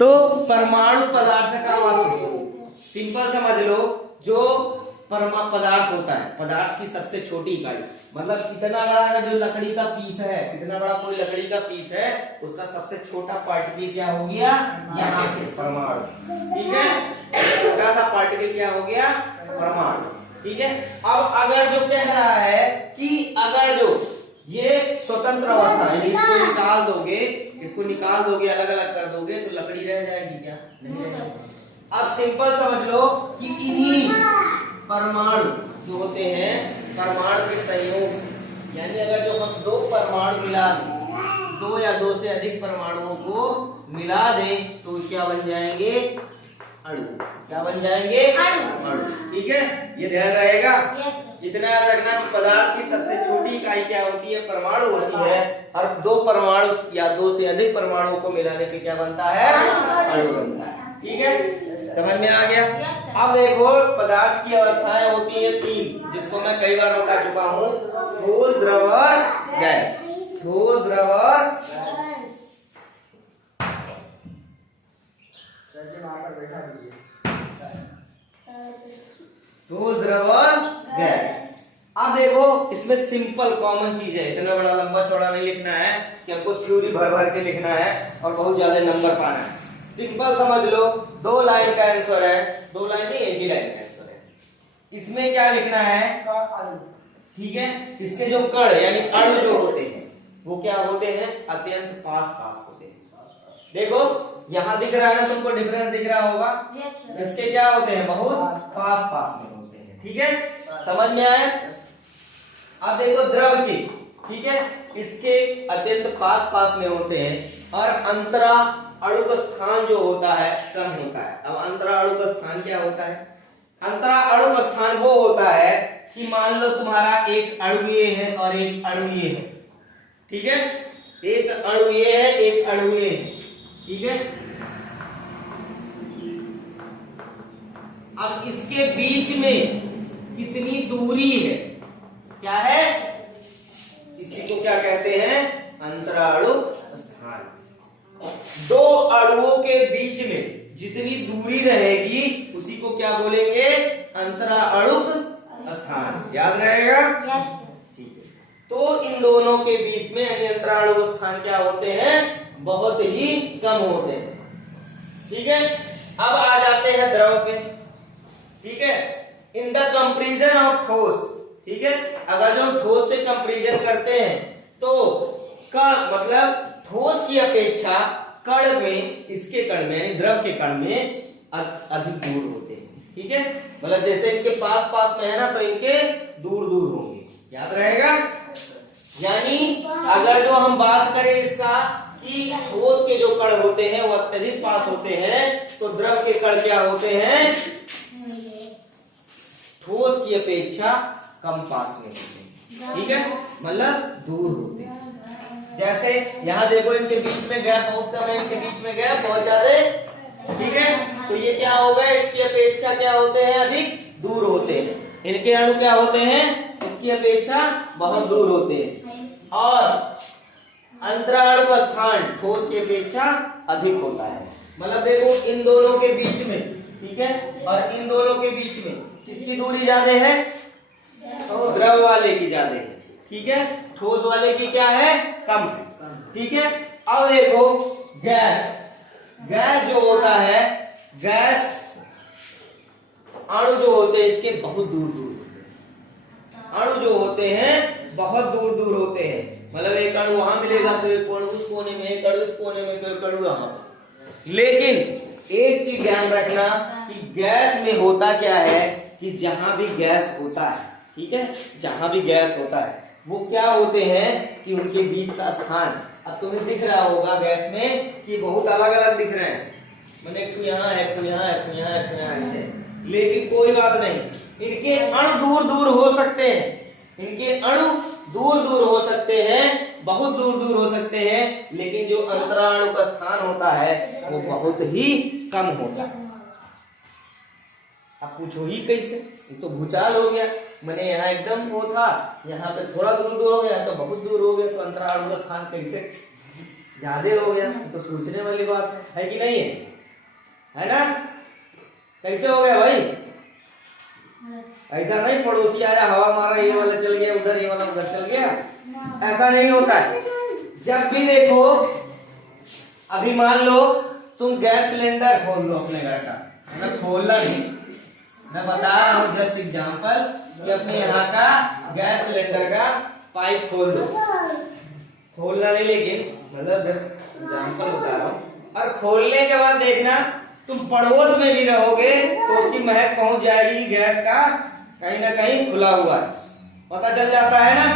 तो परमाणु पदार्थ का वास्तु सिंपल समझ लो, जो पदार्थ होता है, पदार्थ की सबसे छोटी इकाई, मतलब इतना बड़ा अगर जो लकड़ी का पीस है, इतना बड़ा कोई लकड़ी का पीस है, उसका सबसे छोटा पार्टिकल क्या हो गया, यहाँ पे परमाणु। ठीक है, छोटा सा पार्टिकल क्या हो गया, परमाणु। ठीक है, अब अगर जो कह रहा है कि अगर जो ये स्वतंत्र अवस्था है, इसको निकाल दोगे, इसको निकाल दोगे, अलग अलग कर दोगे, तो लकड़ी रह जाएगी क्या, नहीं रह जाएगी। अब सिंपल समझ लो कि इन्हीं परमाणु जो होते हैं, परमाणु के संयोग से, यानी अगर जो हम दो परमाणु मिला दें, दो या दो से अधिक परमाणुओं को मिला दें, तो क्या बन जाएंगे, अणु। क्या बन जाएंगे, अणु। ठीक है, ये ध्यान रहेगा। इतना याद रखना कि पदार्थ की सबसे छोटी इकाई क्या होती है, परमाणु होती है, और दो परमाणु या दो से अधिक परमाणुओं को मिलाने पे क्या बनता है, अणु बनता है। ठीक है, समझ में आ गया। अब देखो पदार्थ की अवस्थाएं होती है तीन, जिसको मैं कई बार बता चुका हूँ, ठोस, द्रव और गैस। ठोस, द्रव और ठोस, द्रव और गैस। अब देखो इसमें सिंपल कॉमन चीज है, इतना बड़ा लंबा चौड़ा नहीं लिखना है कि हमको थ्योरी भर भर के लिखना है और बहुत ज्यादा नंबर पाना है। सिंपल समझ लो, दो लाइन का आंसर है, दो लाइन नहीं, एक ही लाइन का आंसर है। इसमें क्या लिखना है, ठीक है, इसके जो कण यानी अणु जो होते हैं वो क्या होते हैं, अत्यंत पास पास होते हैं। देखो यहाँ दिख रहा है ना तुमको, डिफरेंस दिख रहा होगा, इसके क्या होते हैं, बहुत पास पास में होते हैं। ठीक है, समझ में आया। अब देखो द्रव की, ठीक है, इसके अत्यंत पास पास में होते हैं, और अंतरा अणु का स्थान जो होता है कम होता है। अब अंतरा अणु का स्थान क्या होता है, अंतरा अणु का स्थान वो होता है कि मान लो तुम्हारा एक अणु ये है और एक अणु ये है। ठीक है, एक अणु ये है, एक अणु ये है। ठीक है, अब इसके बीच में कितनी दूरी है, क्या है, इसी को क्या कहते हैं, अंतराणु स्थान। दो अणुओं के बीच में जितनी दूरी रहेगी उसी को क्या बोलेंगे, अंतराणु स्थान। याद रहेगा, ठीक है। तो इन दोनों के बीच में यानी अंतराणु स्थान क्या होते हैं, बहुत ही कम होते हैं। ठीक है, अब आ जाते हैं द्रव पे। ठीक है, इन द कंपैरिजन ऑफ ठोस, ठीक है, अगर जो ठोस से कंपैरिजन करते हैं तो कण मतलब ठोस की अपेक्षा कण में, इसके कण में यानी द्रव के कण में अधिक दूर होते हैं। ठीक है, मतलब जैसे इनके पास पास में है ना, तो इनके दूर दूर होंगे। याद रहेगा, यानी अगर जो हम बात करें इसका कि ठोस के जो कण होते हैं वो अत्यधिक पास होते हैं, तो द्रव के कण क्या होते हैं, ठोस की अपेक्षा कम पास में होते हैं। ठीक है, मतलब दूर होते हैं। जैसे यहाँ देखो इनके बीच में गैप बहुत कम है, इनके बीच में गैप बहुत ज्यादा। ठीक है, तो ये क्या हो गए, इसकी अपेक्षा क्या होते हैं, अधिक दूर होते हैं। इनके अणु क्या होते हैं, इसकी अपेक्षा बहुत दूर होते हैं, और अंतराणु का स्थान ठोस की अपेक्षा अधिक होता है। मतलब देखो इन दोनों के बीच में, ठीक है, और इन दोनों के बीच में किसकी दूरी ज्यादा है, द्रव वाले की ज्यादा है। ठीक है, ठोस वाले की क्या है, कम है। ठीक है, अब देखो गैस, गैस जो होता है, गैस अणु जो होते हैं इसके बहुत दूर दूर होते हैं। अणु जो होते हैं बहुत दूर दूर होते हैं, मतलब एक अणु वहां मिलेगा तो एक अणु उस कोने में, एक अणु उस कोने में, तो एक अणु यहाँ। लेकिन एक चीज ध्यान रखना कि गैस में होता क्या है कि जहां भी गैस होता है, ठीक है, जहां भी गैस होता है वो क्या होते हैं कि उनके बीच का स्थान, अब तुम्हें दिख रहा होगा गैस में कि बहुत अलग अलग दिख रहे हैं, मैंने एक यहाँ है, एक यहाँ है, एक यहाँ है, एक यहाँ ऐसे। लेकिन कोई बात नहीं, इनके अणु दूर दूर हो सकते हैं, इनके अणु दूर दूर हो सकते हैं, बहुत दूर दूर हो सकते हैं, लेकिन जो अंतराणु का स्थान होता है वो बहुत ही कम होता है। अब पूछो ही कैसे, ये तो भूचाल हो गया, मैंने यहाँ एकदम वो था, यहाँ पे थोड़ा दूर दूर हो गया, तो बहुत दूर हो गया, तो अंतराणु का स्थान कैसे ज्यादा हो गया, तो सोचने वाली बात है कि नहीं है। है ना? कैसे हो गया भाई? ऐसा नहीं पड़ोसी आया हवा मारा ये वाला चल गया उधर, ये वाला उधर चल गया, ऐसा नहीं होता है। जब भी देखो, अभी मान लो तुम गैस सिलेंडर खोल लो अपने घर का, मतलब खोलना नहीं, मैं बता रहा हूँ जस्ट एग्जांपल कि अपने यहाँ का गैस सिलेंडर का पाइप खोल दो, खोलना नहीं लेकिन मतलब जस्ट एग्जांपल बता रहा हूँ। और खोलने के बाद देखना तुम पड़ोस में भी रहोगे तो उसकी महक पहुंच जाएगी, गैस का कहीं ना कहीं खुला हुआ है, पता चल जाता है ना।